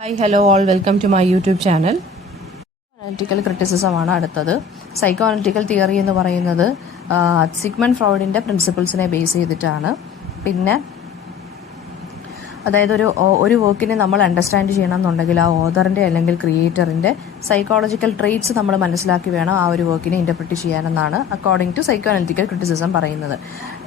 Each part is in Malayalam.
Hi hello all welcome to my YouTube channel. Analytical ക്രിറ്റിസിസമാണ് അടുത്തത്. സൈക്കോ അനലിറ്റിക്കൽ തിയറി എന്ന് പറയുന്നത് സിഗ്മണ്ട് ഫ്രോയിഡിൻ്റെ പ്രിൻസിപ്പിൾസിനെ ബേസ് ചെയ്തിട്ടാണ്. പിന്നെ അതായത് ഒരു വർക്കിനെ നമ്മൾ അണ്ടർസ്റ്റാൻഡ് ചെയ്യണം എന്നുണ്ടെങ്കിൽ ആ ഓതറിൻ്റെ അല്ലെങ്കിൽ ക്രിയേറ്ററിൻ്റെ സൈക്കോളജിക്കൽ ട്രെയ്റ്റ്സ് നമ്മൾ മനസ്സിലാക്കി വേണം ആ ഒരു വർക്കിനെ ഇൻ്റർപ്രറ്റ് ചെയ്യാനെന്നാണ് according to psycho analytical criticism പറയുന്നത്.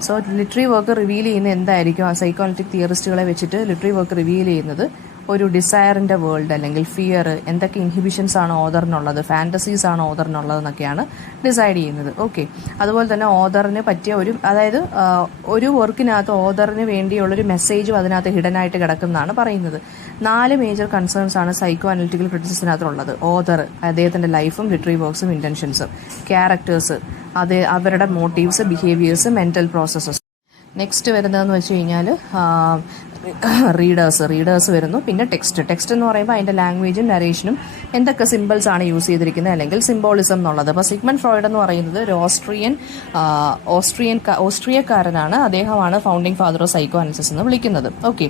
സോ ലിറ്ററി വർക്ക് റിവീൽ ചെയ്യുന്ന എന്തായിരിക്കും ആ സൈക്കോ അനലിറ്റിക് തിയറിസ്റ്റുകളെ വെച്ചിട്ട് ലിറ്ററി വർക്ക് റിവീൽ ചെയ്യുന്നത് ഒരു ഡിസയറിൻ്റെ വേൾഡ് അല്ലെങ്കിൽ ഫിയർ, എന്തൊക്കെ ഇൻഹിബിഷൻസ് ആണ് ഓതറിനുള്ളത്, ഫാൻറ്റസീസ് ആണ് ഓതറിനുള്ളത് എന്നൊക്കെയാണ് ഡിസൈഡ് ചെയ്യുന്നത്. ഓക്കെ, അതുപോലെ തന്നെ ഓതറിന് പറ്റിയ അതായത് ഒരു വർക്കിനകത്ത് ഓതറിന് വേണ്ടിയുള്ളൊരു മെസ്സേജും അതിനകത്ത് ഹിഡൻ ആയിട്ട് കിടക്കുന്നതാണ് പറയുന്നത്. 4 മേജർ കൺസേൺസ് ആണ് സൈക്കോ അനലിറ്റിക്കൽ ക്രിറ്റിസിസത്തിനകത്തുള്ളത്. ഓതർ, അദ്ദേഹത്തിൻ്റെ ലൈഫും ലിറ്ററി വർക്ക്സും ഇൻറ്റൻഷൻസും, ക്യാരക്ടേഴ്സ്, അവരുടെ motifs, behaviours, mental processes. Next വരുന്നതെന്ന് വെച്ച് കഴിഞ്ഞാൽ റീഡേഴ്സ് വരുന്നു. പിന്നെ ടെക്സ്റ്റ് എന്ന് പറയുമ്പോൾ അതിൻ്റെ ലാംഗ്വേജും നരേഷനും എന്തൊക്കെ സിമ്പിൾസ് ആണ് യൂസ് ചെയ്തിരിക്കുന്നത് അല്ലെങ്കിൽ സിംബോളിസം എന്നുള്ളത്. അപ്പോൾ സിഗ്മണ്ട് ഫ്രോയിഡ് എന്ന് പറയുന്നത് ഒരു ഓസ്ട്രിയക്കാരനാണ്. അദ്ദേഹമാണ് founding father of psycho analysis എന്ന് വിളിക്കുന്നത്. ഓക്കെ,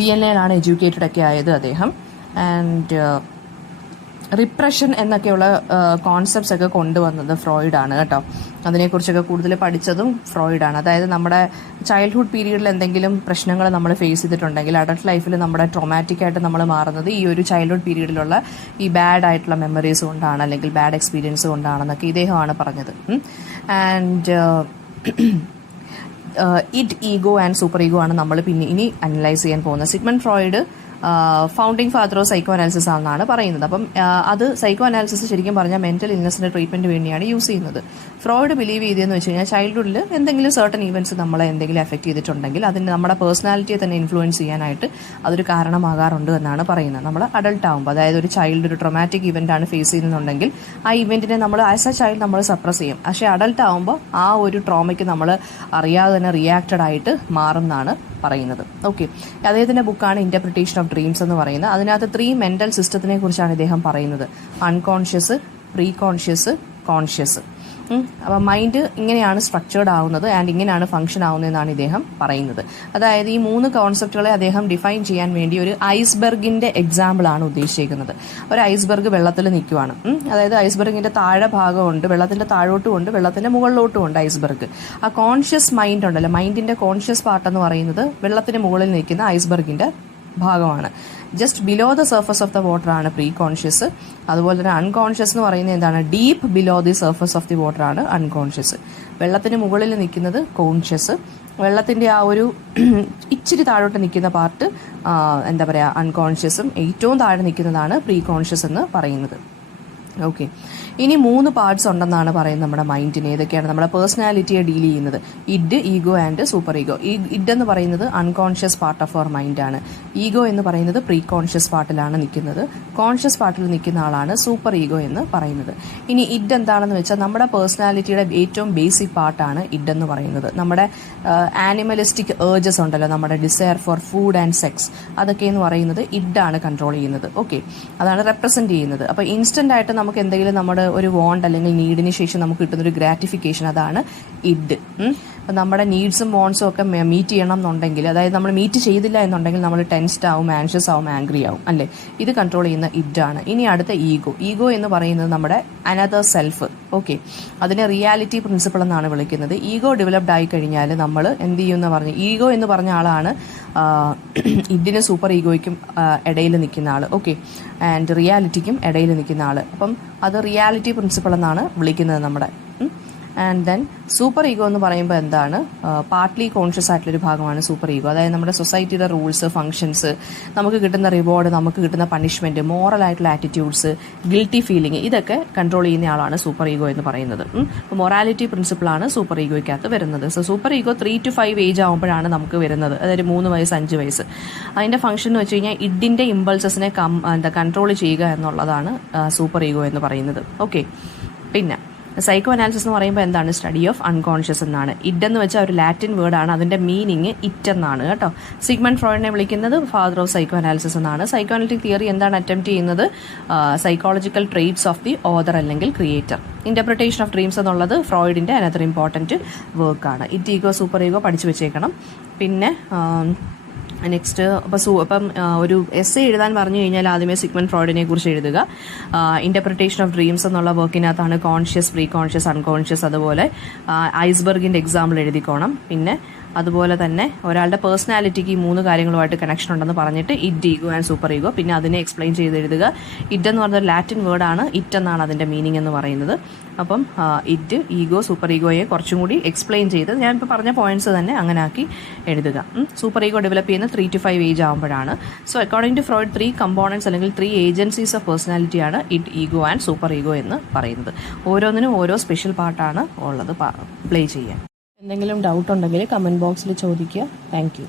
വിയന്നയിലാണ് എഡ്യൂക്കേറ്റഡ് ഒക്കെ ആയത് അദ്ദേഹം. ആൻഡ് റിപ്രഷൻ എന്നൊക്കെയുള്ള കോൺസെപ്റ്റ്സ് ഒക്കെ കൊണ്ടുവന്നത് ഫ്രോയിഡാണ് കേട്ടോ. അതിനെക്കുറിച്ചൊക്കെ കൂടുതൽ പഠിച്ചതും ഫ്രോയിഡാണ്. അതായത് നമ്മുടെ ചൈൽഡ്ഹുഡ് പീരീഡിൽ എന്തെങ്കിലും പ്രശ്നങ്ങൾ നമ്മൾ ഫേസ് ചെയ്തിട്ടുണ്ടെങ്കിൽ അഡൾട്ട് ലൈഫിൽ നമ്മുടെ ട്രോമാറ്റിക് ആയിട്ട് നമ്മൾ മാറുന്നത് ഈ ഒരു ചൈൽഡ്ഹുഡ് പീരീഡിലുള്ള ഈ ബാഡ് ആയിട്ടുള്ള മെമ്മറീസ് കൊണ്ടാണ് അല്ലെങ്കിൽ ബാഡ് എക്സ്പീരിയൻസ് കൊണ്ടാണെന്നൊക്കെ ഇദ്ദേഹമാണ് പറഞ്ഞത്. And ego and super ego ആണ് നമ്മൾ ഇനി അനലൈസ് ചെയ്യാൻ പോകുന്നത്. Sigmund Freud founding father of psycho analysis ആണെന്നാണ് പറയുന്നത്. അപ്പം അത് സൈക്കോ അനാലിസിസ് ശരിക്കും പറഞ്ഞാൽ മെന്റൽ ഇൽനെസിന്റെ ട്രീറ്റ്മെന്റ് വേണ്ടിയാണ് യൂസ് ചെയ്യുന്നത്. ഫ്രോയിഡ് ബിലീവ് ചെയ്തതെന്ന് വെച്ച് കഴിഞ്ഞാൽ ചൈൽഡ്ഹുഡിൽ എന്തെങ്കിലും സർട്ടൻ ഈവൻറ്റ്സ് നമ്മളെ എന്തെങ്കിലും എഫക്ട് ചെയ്തിട്ടുണ്ടെങ്കിൽ അതിന് നമ്മുടെ പേഴ്സണാലിറ്റിയെ തന്നെ ഇൻഫ്ലുവൻസ് ചെയ്യാനായിട്ട് അതൊരു കാരണമാകാറുണ്ട് എന്നാണ് പറയുന്നത്. നമ്മൾ അഡൾട്ട് ആകുമ്പോൾ, അതായത് ഒരു ചൈൽഡ് ഒരു ട്രോമാറ്റിക് ഇവന്റ് ആണ് ഫേസ് ചെയ്യുന്നുണ്ടെങ്കിൽ ആ ഇവന്റിനെ നമ്മൾ ആസ് എ ചൈൽഡ് നമ്മൾ സപ്രസ് ചെയ്യും. പക്ഷേ അഡൾട്ട് ആകുമ്പോൾ ആ ഒരു ട്രോമയ്ക്ക് നമ്മൾ അറിയാതെ തന്നെ റിയാക്റ്റഡ് ആയിട്ട് മാറും എന്നാണ് പറയുന്നത്. ഓക്കെ, അദ്ദേഹത്തിന്റെ ബുക്കാണ് ഇന്റർപ്രിറ്റേഷൻ ഓഫ് ഡ്രീംസ് എന്ന് പറയുന്നത്. അതിനകത്ത് 3 മെന്റൽ സിസ്റ്റത്തിനെ കുറിച്ചാണ് ഇദ്ദേഹം പറയുന്നത്. Unconscious, pre conscious, conscious. അപ്പോൾ മൈൻഡ് ഇങ്ങനെയാണ് സ്ട്രക്ചേർഡ് ആവുന്നത് ആൻഡ് ഇങ്ങനെയാണ് ഫംഗ്ഷൻ ആവുന്നതെന്നാണ് ഇദ്ദേഹം പറയുന്നത്. അതായത് ഈ 3 കോൺസെപ്റ്റുകളെ അദ്ദേഹം ഡിഫൈൻ ചെയ്യാൻ വേണ്ടി ഒരു ഐസ്ബർഗിന്റെ എക്സാമ്പിളാണ് ഉദ്ദേശിക്കുന്നത്. ഒരു ഐസ്ബർഗ് വെള്ളത്തിൽ നിൽക്കുവാണ്. അതായത് ഐസ്ബർഗിന്റെ താഴെ ഭാഗമുണ്ട്, വെള്ളത്തിന്റെ താഴോട്ടും ഉണ്ട്, വെള്ളത്തിന്റെ മുകളിലോട്ടും ഉണ്ട് ഐസ്ബർഗ്. ആ കോൺഷ്യസ് മൈൻഡ് ഉണ്ടല്ലോ, മൈൻഡിന്റെ കോൺഷ്യസ് പാർട്ട് എന്ന് പറയുന്നത് വെള്ളത്തിന് മുകളിൽ നിൽക്കുന്ന ഐസ്ബർഗിന്റെ ഭാഗമാണ്. Just below the surface of the water ആണ് പ്രീ കോൺഷ്യസ്. അതുപോലെ തന്നെ അൺകോൺഷ്യസ് എന്ന് പറയുന്നത് എന്താണ്, deep below the surface of the water ആണ് അൺകോൺഷ്യസ്. വെള്ളത്തിന് മുകളിൽ നിൽക്കുന്നത് കോൺഷ്യസ്. വെള്ളത്തിന്റെ ആ ഒരു ഇച്ചിരി താഴോട്ട് നിൽക്കുന്ന പാർട്ട് എന്താ പറയുക അൺകോൺഷ്യസും, ഏറ്റവും താഴെ നിൽക്കുന്നതാണ് പ്രീ കോൺഷ്യസ് എന്ന് പറയുന്നത്. ഓക്കെ, ഇനി 3 പാർട്സ് ഉണ്ടെന്നാണ് പറയുന്നത് നമ്മുടെ മൈൻഡിന്. ഏതൊക്കെയാണ് നമ്മുടെ പേഴ്സണാലിറ്റിയെ ഡീൽ ചെയ്യുന്നത്? Id, ego and super ego. Id എന്ന് പറയുന്നത് അൺകോൺഷ്യസ് പാർട്ട് ഓഫ് അവർ മൈൻഡാണ്. ഈഗോ എന്ന് പറയുന്നത് പ്രീ കോൺഷ്യസ് പാർട്ടിലാണ് നിൽക്കുന്നത്. കോൺഷ്യസ് പാർട്ടിൽ നിൽക്കുന്ന ആളാണ് സൂപ്പർ ഈഗോ എന്ന് പറയുന്നത്. ഇനി ഇഡ് എന്താണെന്ന് വെച്ചാൽ നമ്മുടെ പേഴ്സണാലിറ്റിയുടെ ഏറ്റവും ബേസിക് പാർട്ടാണ് ഇഡ് എന്ന് പറയുന്നത്. നമ്മുടെ ആനിമലിസ്റ്റിക് ഏർജസ് ഉണ്ടല്ലോ, നമ്മുടെ desire for food and sex, അതൊക്കെ എന്ന് പറയുന്നത് ഇഡാണ് കൺട്രോൾ ചെയ്യുന്നത്. ഓക്കെ, അതാണ് റെപ്രസെന്റ് ചെയ്യുന്നത്. അപ്പോൾ ഇൻസ്റ്റന്റ് ആയിട്ട് നമുക്ക് എന്തെങ്കിലും നമ്മുടെ ഒരു വോണ്ട് അല്ലെങ്കിൽ നീഡിന് ശേഷം നമുക്ക് കിട്ടുന്നൊരു ഗ്രാറ്റിഫിക്കേഷൻ, അതാണ് ഇഡ്. അപ്പം നമ്മുടെ നീഡ്സും വോണ്ട്സും ഒക്കെ മീറ്റ് ചെയ്യണം എന്നുണ്ടെങ്കിൽ, അതായത് നമ്മൾ മീറ്റ് ചെയ്തില്ല എന്നുണ്ടെങ്കിൽ നമ്മൾ ടെൻസ്ഡ് ആവും, ആൻഷ്യസ് ആവും, ആംഗ്രി ആവും അല്ലേ. ഇത് കൺട്രോൾ ചെയ്യുന്ന ഇഡാണ്. ഇനി അടുത്ത ഈഗോ. ഈഗോ എന്ന് പറയുന്നത് നമ്മുടെ അനദർ സെൽഫ്. ഓക്കെ, അതിനെ റിയാലിറ്റി പ്രിൻസിപ്പിൾ എന്നാണ് വിളിക്കുന്നത്. ഈഗോ ഡെവലപ്ഡ് ആയി കഴിഞ്ഞാൽ നമ്മൾ എന്ത് ചെയ്യുമെന്ന് പറഞ്ഞു, ഈഗോ എന്ന് പറഞ്ഞ ആളാണ് ഇഡിനും സൂപ്പർ ഈഗോയ്ക്കും ഇടയിൽ നിൽക്കുന്ന ആൾ. ഓക്കെ, ആൻഡ് റിയാലിറ്റിക്കും ഇടയിൽ നിൽക്കുന്ന ആൾ. അപ്പം അത് റിയാലിറ്റി പ്രിൻസിപ്പിൾ എന്നാണ് വിളിക്കുന്നത് നമ്മുടെ. ആൻഡ് ദെൻ സൂപ്പർ ഈഗോ എന്ന് പറയുമ്പോൾ എന്താണ്, പാർട്ട്ലി കോൺഷ്യസ് ആയിട്ടുള്ളൊരു ഭാഗമാണ് സൂപ്പർ ഈഗോ. അതായത് നമ്മുടെ സൊസൈറ്റിയുടെ റൂൾസ്, ഫംഗ്ഷൻസ്, നമുക്ക് കിട്ടുന്ന റിവാർഡ്, നമുക്ക് കിട്ടുന്ന പണിഷ്മെന്റ്, മോറൽ ആയിട്ടുള്ള ആറ്റിറ്റ്യൂഡ്സ്, ഗിൽറ്റി ഫീലിംഗ്, ഇതൊക്കെ കൺട്രോൾ ചെയ്യുന്ന ആളാണ് സൂപ്പർ ഈഗോ എന്ന് പറയുന്നത്. അപ്പോൾ മൊറാലിറ്റി പ്രിൻസിപ്പിളാണ് സൂപ്പർ ഈഗോയ്ക്കകത്ത് വരുന്നത്. So super ego 3 to 5 age ആകുമ്പോഴാണ് നമുക്ക് വരുന്നത്. അതായത് 3 വയസ്സ് 5 വയസ്സ്. അതിന്റെ ഫംഗ്ഷൻ എന്ന് വെച്ച് കഴിഞ്ഞാൽ ഇഡിന്റെ ഇമ്പൾസസിനെ കൺട്രോൾ ചെയ്യുക എന്നുള്ളതാണ് സൂപ്പർ ഈഗോ എന്ന് പറയുന്നത്. ഓക്കെ, പിന്നെ സൈക്കോ അനാലിസിസ് എന്ന് പറയുമ്പോൾ എന്താണ്, സ്റ്റഡി ഓഫ് അൺകോൺഷ്യസ് എന്നാണ്. ഇഡ് എന്ന് വെച്ചാൽ ഒരു ലാറ്റിൻ വേർഡാണ്, അതിന്റെ മീനിങ് ഇറ്റ് എന്നാണ് കേട്ടോ. സിഗ്മണ്ട് ഫ്രോയിഡിനെ വിളിക്കുന്നത് ഫാദർ ഓഫ് സൈക്കോ അനാലിസിസ് എന്നാണ്. സൈക്കോ അനലിറ്റിക് തിയറി എന്താണ് അറ്റംപ്റ്റ് ചെയ്യുന്നത്, psychological traits of the author അല്ലെങ്കിൽ ക്രിയേറ്റർ. ഇന്റർപ്രിറ്റേഷൻ ഓഫ് ഡ്രീംസ് എന്നുള്ളത് ഫ്രോയിഡിന്റെ അനദർ ഇമ്പോർട്ടൻറ്റ് വർക്കാണ്. ഇറ്റ്, ഈഗോ, സൂപ്പർ ഈഗോ പഠിച്ചു വെച്ചേക്കണം. പിന്നെ നെക്സ്റ്റ് അപ്പം ഒരു എസ്സേ എഴുതാൻ പറഞ്ഞു കഴിഞ്ഞാൽ ആദ്യമേ സിഗ്മണ്ട് ഫ്രോയിഡിനെ കുറിച്ച് എഴുതുക. ഇന്റർപ്രിട്ടേഷൻ ഓഫ് ഡ്രീംസ് എന്നുള്ള വർക്കിനകത്താണ് കോൺഷ്യസ്, പ്രീ കോൺഷ്യസ്, അൺകോൺഷ്യസ്, അതുപോലെ ഐസ്ബർഗിന്റെ എക്സാമ്പിൾ എഴുതിക്കോണം. പിന്നെ അതുപോലെ തന്നെ ഒരാളുടെ പേഴ്സണാലിറ്റിക്ക് ഈ 3 കാര്യങ്ങളുമായിട്ട് കണക്ഷൻ ഉണ്ടെന്ന് പറഞ്ഞിട്ട് it, ego and super ego, പിന്നെ അതിനെ എക്സ്പ്ലെയിൻ ചെയ്ത് എഴുതുക. ഇറ്റ് എന്ന് പറഞ്ഞ ലാറ്റിൻ വേർഡാണ്, ഇറ്റ് എന്നാണ് അതിന്റെ മീനിങ് എന്ന് പറയുന്നത്. അപ്പം ഇറ്റ്, ഈഗോ, സൂപ്പർ ഈഗോയെ കുറച്ചും കൂടി എക്സ്പ്ലെയിൻ ചെയ്ത് ഞാനിപ്പോൾ പറഞ്ഞ പോയിന്റ്സ് തന്നെ അങ്ങനെ ആക്കി എഴുതുക. സൂപ്പർ ഈഗോ ഡെവലപ്പ് ചെയ്യുന്ന 3 to 5 ഏജ് ആകുമ്പോഴാണ്. So according to Freud 3 components അല്ലെങ്കിൽ 3 ഏജൻസീസ് ഓഫ് പേഴ്സണാലിറ്റിയാണ് id, ego and super ego എന്ന് പറയുന്നത്. ഓരോന്നിനും ഓരോ സ്പെഷ്യൽ പാർട്ടാണ് ഉള്ളത് പ്ലേ ചെയ്യാൻ. എന്തെങ്കിലും ഡൗട്ട് ഉണ്ടെങ്കിൽ കമൻറ്റ് ബോക്സിൽ ചോദിക്കുക. Thank you.